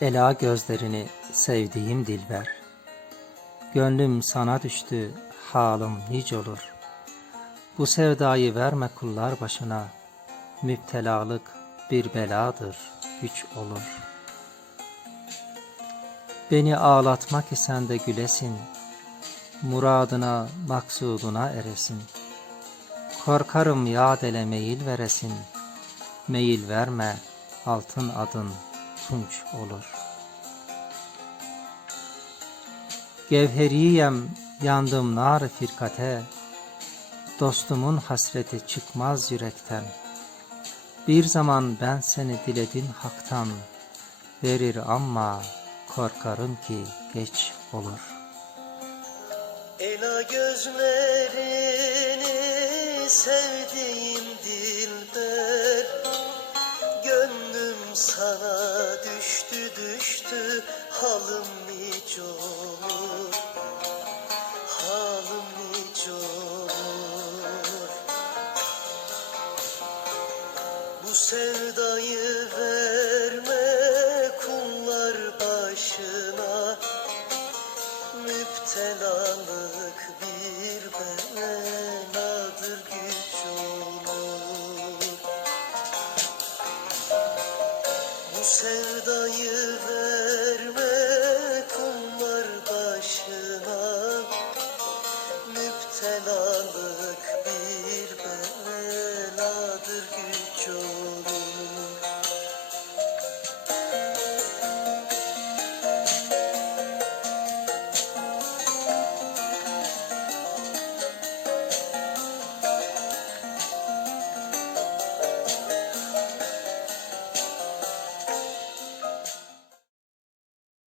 Ela gözlerini sevdiğim dilber. Gönlüm sana düştü, halim nice olur. Bu sevdayı verme kullar başına. Müptelalık bir beladır, güç olur. Beni ağlatmak isen de gülesin. Muradına, maksuduna eresin. Korkarım yad ele meyil veresin. Meyil verme, altın adın tunç olur. Gevheriyem, yandım nar firkate, Dostumun hasreti çıkmaz yürekten. Bir zaman ben seni diledim haktan, Verir ama korkarım ki geç olur. Ela gözlerini sevdiğim halım nice olur Halım nice olur. Bu sevdayı verme kullar başına Müptelalık bir beladır güç olur. Bu sevdayı verme fenalık